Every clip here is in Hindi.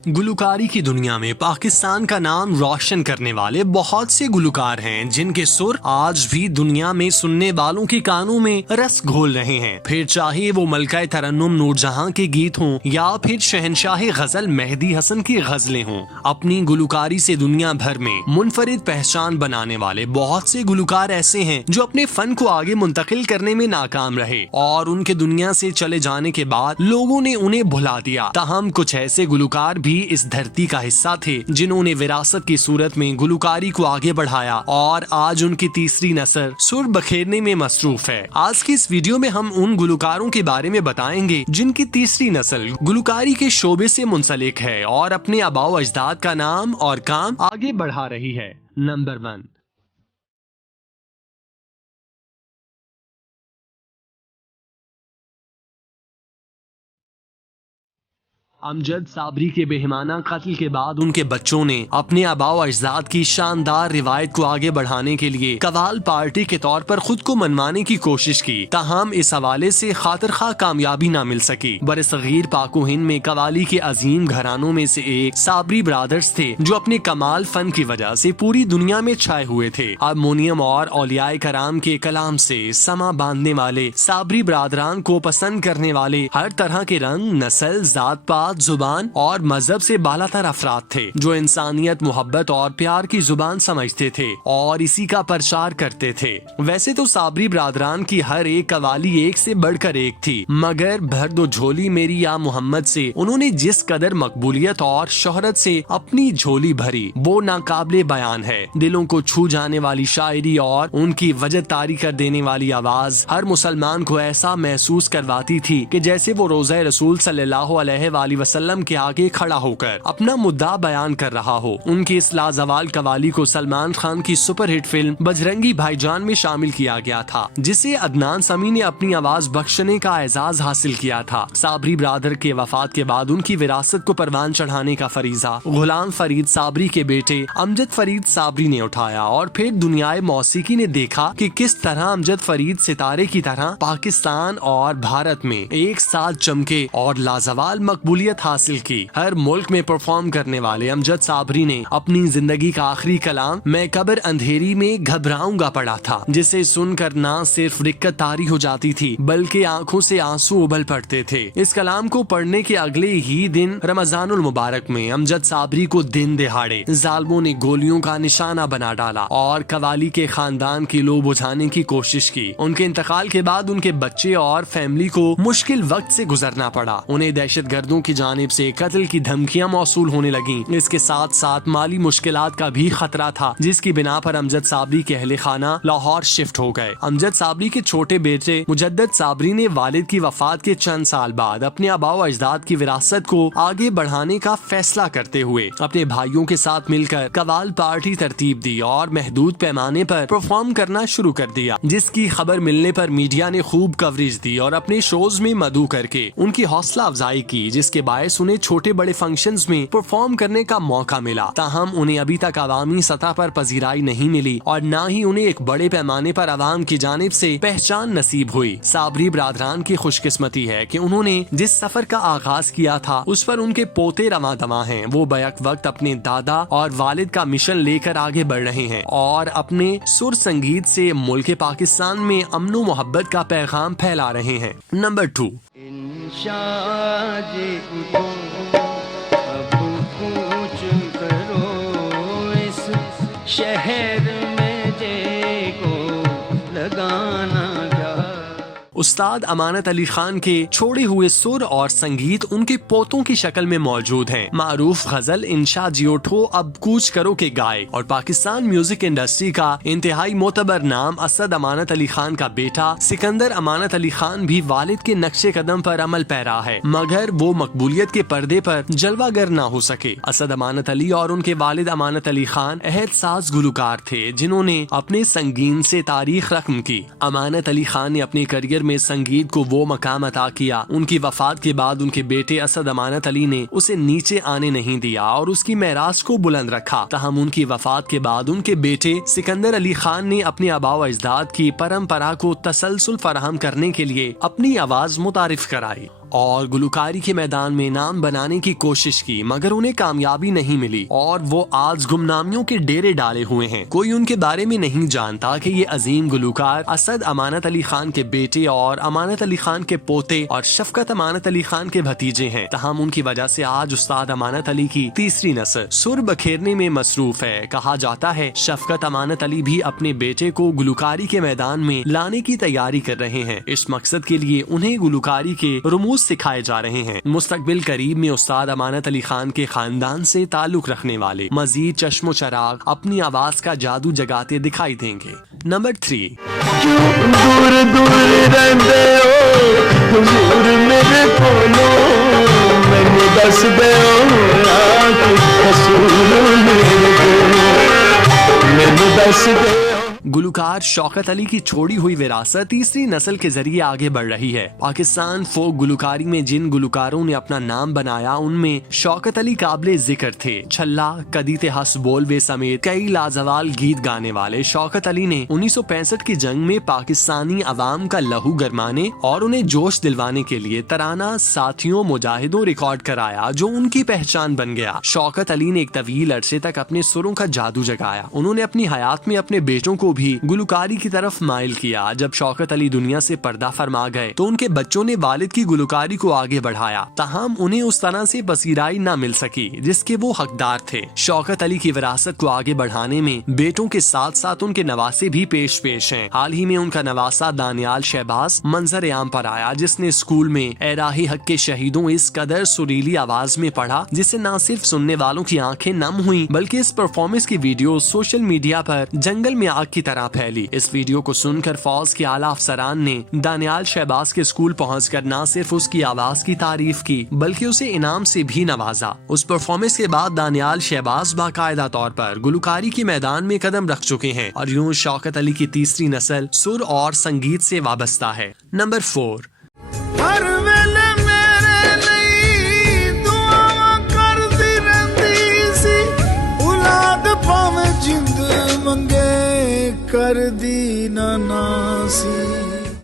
गुलकारी की दुनिया में पाकिस्तान का नाम रोशन करने वाले बहुत से गुलकार हैं जिनके सुर आज भी दुनिया में सुनने वालों के कानों में रस घोल रहे हैं। फिर चाहे वो मलका तरन्नुम नूरजहां के गीत हों या फिर शहनशाह गजल मेहदी हसन की गजलें हों, अपनी गुलकारी से दुनिया भर में मुनफरिद पहचान बनाने वाले बहुत से गुलकार ऐसे हैं जो अपने फन को आगे मुंतकिल करने में नाकाम रहे और उनके दुनिया से चले जाने के बाद लोगों ने उन्हें भुला दिया। ताहम कुछ ऐसे गुलकार भी इस धरती का हिस्सा थे जिन्होंने विरासत की सूरत में गुलकारी को आगे बढ़ाया और आज उनकी तीसरी नस्ल सुर बखेरने में मसरूफ है। आज की इस वीडियो में हम उन गुलकारों के बारे में बताएंगे जिनकी तीसरी नस्ल गुलकारी के शोबे से मुंसलिक है और अपने आबाओ अजदाद का नाम और काम आगे बढ़ा रही है। नंबर 1, अमजद साबरी के बेहिमाना कत्ल के बाद उनके बच्चों ने अपने आबाओ अजदाद की शानदार रिवायत को आगे बढ़ाने के लिए कवाल पार्टी के तौर पर खुद को मनवाने की कोशिश की। ताहम इस हवाले से खातिर खा कामयाबी न मिल सकी। बरसगीर पाको हिंद में कवाली के अजीम घरानों में से एक साबरी ब्रादर्स थे जो अपने कमाल फन की वजह से पूरी दुनिया में छाए हुए थे। हारमोनियम और औलियाए कराम के कलाम से समा बांधने वाले साबरी ब्रादरान को पसंद करने वाले हर तरह के रंग, नस्ल, जात पात, जुबान और मजहब से बालातर अफराद थे जो इंसानियत, मोहब्बत और प्यार की जुबान समझते थे और इसी का प्रचार करते थे। वैसे तो साबरी ब्रादरान की हर एक कवाली एक से बढ़कर एक थी, मगर भर दो झोली मेरी या मोहम्मद से उन्होंने जिस कदर मकबूलियत और शोहरत से अपनी झोली भरी वो नाकाबिले बयान है। दिलों को छू जाने वाली शायरी और उनकी वजह तारी कर देने वाली आवाज हर मुसलमान को ऐसा महसूस करवाती थी कि जैसे वो रोज़ा रसूल सल्लल्लाहु अलैहि वसल्लम के आगे खड़ा होकर अपना मुद्दा बयान कर रहा हो। उनकी इस लाजवाल कवाली को सलमान खान की सुपरहिट फिल्म बजरंगी भाईजान में शामिल किया गया था, जिसे अदनान समी ने अपनी आवाज बख्शने का एजाज हासिल किया था। साबरी ब्रादर के वफात के बाद उनकी विरासत को परवान चढ़ाने का फरीजा गुलाम फरीद साबरी के बेटे अमजद फरीद साबरी ने उठाया और फिर दुनियाए मौसीकी ने देखा कि किस तरह अमजद फरीद सितारे की तरह पाकिस्तान और भारत में एक साथ चमके और लाजवाल मकबूलियत हासिल की। हर मुल्क में परफॉर्म करने वाले अमजद साबरी ने अपनी जिंदगी का आखिरी कलाम मैं कब्र अंधेरी में घबराऊंगा पढ़ा था, जिसे सुनकर न सिर्फ दिक्कत तारी हो जाती थी बल्कि आंखों से आंसू उबल पड़ते थे। इस कलाम को पढ़ने के अगले ही दिन रमजानुल मुबारक में अमजद साबरी को दिन दिहाड़े जालिमों ने गोलियों का निशाना बना डाला और कवाली के खानदान की लो बुझाने की कोशिश की। उनके इंतकाल के बाद उनके बच्चे और फैमिली को मुश्किल वक्त से गुजरना पड़ा। उन्हें दहशतगर्दों की जानिब से कत्ल की धमकियां मौसूल होने लगीं। इसके साथ साथ माली मुश्किलात का भी खतरा था, जिसकी बिना पर अमजद साबरी के अहले खाना लाहौर शिफ्ट हो गए। अमजद साबरी के छोटे बेटे मुजद्दद साबरी ने वालिद की वफात के चंद साल बाद अपने आबाओ अजदाद की विरासत को आगे बढ़ाने का फैसला करते हुए अपने भाइयों के साथ मिलकर कवाल पार्टी तरतीब दी और महदूद पैमाने पर परफॉर्म करना शुरू कर दिया, जिसकी खबर मिलने पर मीडिया ने खूब कवरेज दी और अपने शोज में मदऊ करके उनकी हौसला अफजाई की, जिसके बायस उन्हें छोटे बड़े फंक्शंस में परफॉर्म करने का मौका मिला। ताहम उन्हें अभी तक अवामी सतह पर पजीराई नहीं मिली और न ही उन्हें एक बड़े पैमाने पर अवाम की जानिब से पहचान नसीब हुई। साबरी ब्रादरान की खुशकिस्मती है कि उन्होंने जिस सफर का आगाज किया था उस पर उनके पोते रवां दवा हैं। वो बैक वक्त अपने दादा और वालिद का मिशन लेकर आगे बढ़ रहे हैं और अपने सुर संगीत से मुल्क पाकिस्तान में अमनो मोहब्बत का पैगाम फैला रहे हैं। नंबर 2, शहर में देखो लगाना उस्ताद अमानत अली खान के छोड़े हुए सुर और संगीत उनके पोतों की शक्ल में मौजूद हैं। मारूफ गजल इंशा जियोठो अब कूच करो के गायक और पाकिस्तान म्यूजिक इंडस्ट्री का इंतहाई मोतबर नाम असद अमानत अली खान का बेटा सिकंदर अमानत अली खान भी वालिद के नक्शे कदम पर अमल पैरा है, मगर वो मकबूलियत के पर्दे पर जलवागर न हो सके। असद अमानत अली और उनके वालिद अमानत अली खान अहद साज गुलकार थे जिन्होंने अपने संगीन से तारीख रकम की। अमानत अली खान ने अपने करियर में संगीत को वो मकाम अता किया। उनकी वफात के बाद उनके बेटे असद अमानत अली ने उसे नीचे आने नहीं दिया और उसकी मेराज को बुलंद रखा। ताहम उनकी वफात के बाद उनके बेटे सिकंदर अली खान ने अपने आबाओ अजदाद की परंपरा को तसलसल फराहम करने के लिए अपनी आवाज मुतारिफ कराई और गुलकारी के मैदान में नाम बनाने की कोशिश की, मगर उन्हें कामयाबी नहीं मिली और वो आज गुमनामियों के डेरे डाले हुए हैं। कोई उनके बारे में नहीं जानता कि ये अजीम गुलकार असद अमानत अली खान के बेटे और अमानत अली खान के पोते और शफकत अमानत अली खान के भतीजे हैं। तहम उनकी वजह से आज उस्ताद अमानत अली की तीसरी नस्ल सुर बखेरने में मसरूफ है। कहा जाता है शफकत अमानत अली भी अपने बेटे को गुलकारी के मैदान में लाने की तैयारी कर रहे हैं। इस मकसद के लिए उन्हें गुलकारी के रुमूज सिखाए जा रहे हैं। मुस्तकबिल करीब में उस्ताद अमानत अली खान के खानदान से ताल्लुक रखने वाले मजीद चश्मो चराग अपनी आवाज का जादू जगाते दिखाई देंगे। नंबर 3, दूर दूर रहंदे हो हुजूर मेरे कोलों, मैनू दस दे कसूर मेरे कोलों, मैनू दस दे। गुलकार शौकत अली की छोड़ी हुई विरासत तीसरी नस्ल के जरिए आगे बढ़ रही है। पाकिस्तान फोक गुलकारी में जिन गुलकारों ने अपना नाम बनाया उनमें शौकत अली काबिले जिक्र थे। छल्ला, कदीते हस बोलवे समेत कई लाजवाल गीत गाने वाले शौकत अली ने 1965 की जंग में पाकिस्तानी अवाम का लहू गरमाने और उन्हें जोश दिलवाने के लिए तराना साथियों मुजाहिदों रिकॉर्ड कराया जो उनकी पहचान बन गया। शौकत अली ने एक तवील अरसे तक अपने सुरों का जादू जगाया। उन्होंने अपनी हयात में अपने बेटों को भी गुलकारी की तरफ माइल किया। जब शौकत अली दुनिया से पर्दा फरमा गए तो उनके बच्चों ने वालिद की गुलकारी को आगे बढ़ाया, ताहम उन्हें उस तरह से पसीराई न मिल सकी जिसके वो हकदार थे। शौकत अली की विरासत को आगे बढ़ाने में बेटों के साथ साथ उनके नवासे भी पेश हैं। हाल ही में उनका नवासा दानियाल शहबाज मंजर आम पर आया, जिसने स्कूल में ए राही हक के शहीदों इस कदर सुरीली आवाज में पढ़ा जिससे न सिर्फ सुनने वालों की आंखें नम हुई बल्कि इस परफॉर्मेंस की वीडियो सोशल मीडिया पर जंगल में आग की तरह फैली। इस वीडियो को सुनकर फौज के आला अफसरान ने दानियाल शहबाज के स्कूल पहुंचकर न सिर्फ उसकी आवाज की तारीफ की बल्कि उसे इनाम से भी नवाजा। उस परफॉर्मेंस के बाद दानियाल शहबाज बाकायदा तौर पर गुलकारी के मैदान में कदम रख चुके हैं और यूं शौकत अली की तीसरी नस्ल सुर और संगीत से वाबस्ता है। नंबर 4, हर वेले मेरे लिए दुआवां करदी रहिंदी सी, औलाद भावें जिंद मंगे कर दी ना नासी।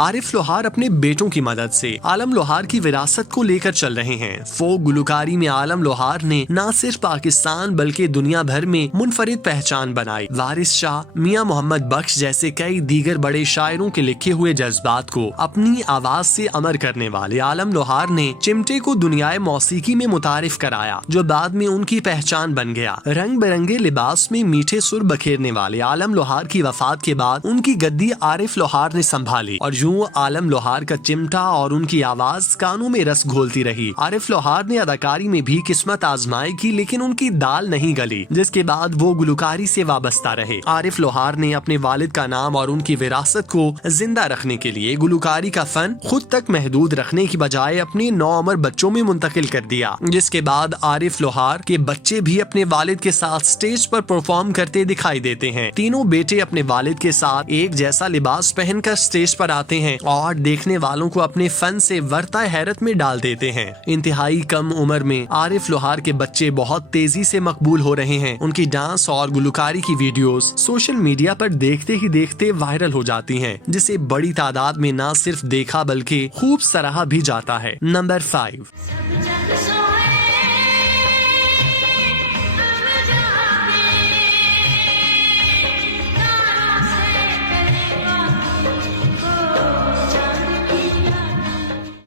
आरिफ लोहार अपने बेटों की मदद से आलम लोहार की विरासत को लेकर चल रहे हैं। फोक गुलकारी में आलम लोहार ने न सिर्फ पाकिस्तान बल्कि दुनिया भर में मुनफरिद पहचान बनाई। वारिस शाह, मियां मोहम्मद बख्श जैसे कई दीगर बड़े शायरों के लिखे हुए जज्बात को अपनी आवाज से अमर करने वाले आलम लोहार ने चिमटे को दुनियाए मौसीकी में मुतारिफ कराया जो बाद में उनकी पहचान बन गया। रंग बिरंगे लिबास में मीठे सुर बखेरने वाले आलम लोहार की वफात के बाद उनकी गद्दी आरिफ लोहार ने संभाली और आलम लोहार का चिमटा और उनकी आवाज कानों में रस घोलती रही। आरिफ लोहार ने अदाकारी में भी किस्मत आजमाई की लेकिन उनकी दाल नहीं गली, जिसके बाद वो गुलकारी से वाबस्ता रहे। आरिफ लोहार ने अपने वालिद का नाम और उनकी विरासत को जिंदा रखने के लिए गुलकारी का फन खुद तक महदूद रखने की बजाय अपने 9 उम्र बच्चों में मुंतकिल कर दिया, जिसके बाद आरिफ लोहार के बच्चे भी अपने वालिद के साथ स्टेज पर परफॉर्म करते दिखाई देते हैं। तीनों बेटे अपने वालिद के साथ एक जैसा लिबास पहनकर स्टेज पर आते हैं और देखने वालों को अपने फन से वर्ता हैरत में डाल देते हैं। इंतहाई कम उम्र में आरिफ लोहार के बच्चे बहुत तेजी से मकबूल हो रहे हैं। उनकी डांस और गुलकारी की वीडियोस सोशल मीडिया पर देखते ही देखते वायरल हो जाती हैं, जिसे बड़ी तादाद में न सिर्फ देखा बल्कि खूब सराहा भी जाता है। नंबर 5,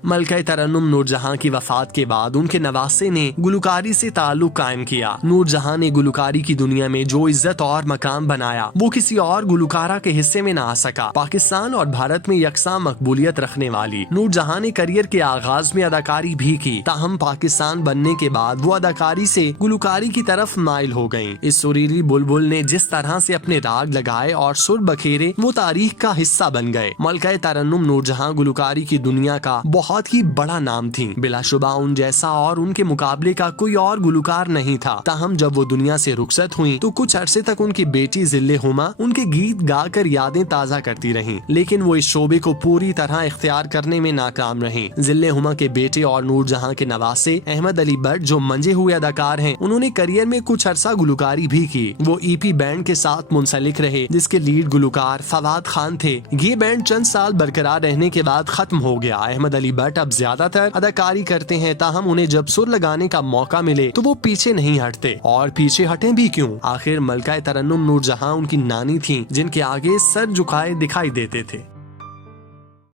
मलका तरन्नुम नूरजहां की वफात के बाद उनके नवासे ने गुलकारी से ताल्लुक कायम किया। नूरजहां ने गुलकारी की दुनिया में जो इज्जत और मकाम बनाया वो किसी और गुलकारा के हिस्से में न आ सका। पाकिस्तान और भारत में यकसा मकबूलियत रखने वाली नूरजहां ने करियर के आगाज में अदाकारी भी की, ताहम पाकिस्तान बनने के बाद वो अदाकारी से गुलकारी की तरफ माइल हो गयी। इस सुरीली बुलबुल ने जिस तरह से अपने राग लगाए और सुर बखेरे वो तारीख का हिस्सा बन गए। मलका तरन्नुम नूरजहां गुलकारी की दुनिया का बहुत ही बड़ा नाम थी। बिलाशुबा उन जैसा और उनके मुकाबले का कोई और गुलकार नहीं था। ताहम जब वो दुनिया से रुखसत हुई तो कुछ अरसे तक उनकी बेटी जिल्ले हुमा उनके गीत गाकर यादें ताजा करती रहीं, लेकिन वो इस शोबे को पूरी तरह इख्तियार करने में नाकाम रहीं। जिल्ले हुमा के बेटे और नूरजहां के नवासे अहमद अली भट्ट जो मंजे हुए अदाकार हैं, उन्होंने करियर में कुछ अरसा गुलकारी भी की। वो ईपी बैंड के साथ मुंसलिक रहे जिसके लीड गुलकार फवाद खान थे। ये बैंड चंद साल बरकरार रहने के बाद खत्म हो गया। अहमद अली बट अब ज्यादातर अदाकारी करते हैं, ताहम उन्हें जब सुर लगाने का मौका मिले तो वो पीछे नहीं हटते। और पीछे हटे भी क्यों? आखिर मलका तरन्नुम नूरजहां उनकी नानी थी, जिनके आगे सर झुकाए दिखाई देते थे।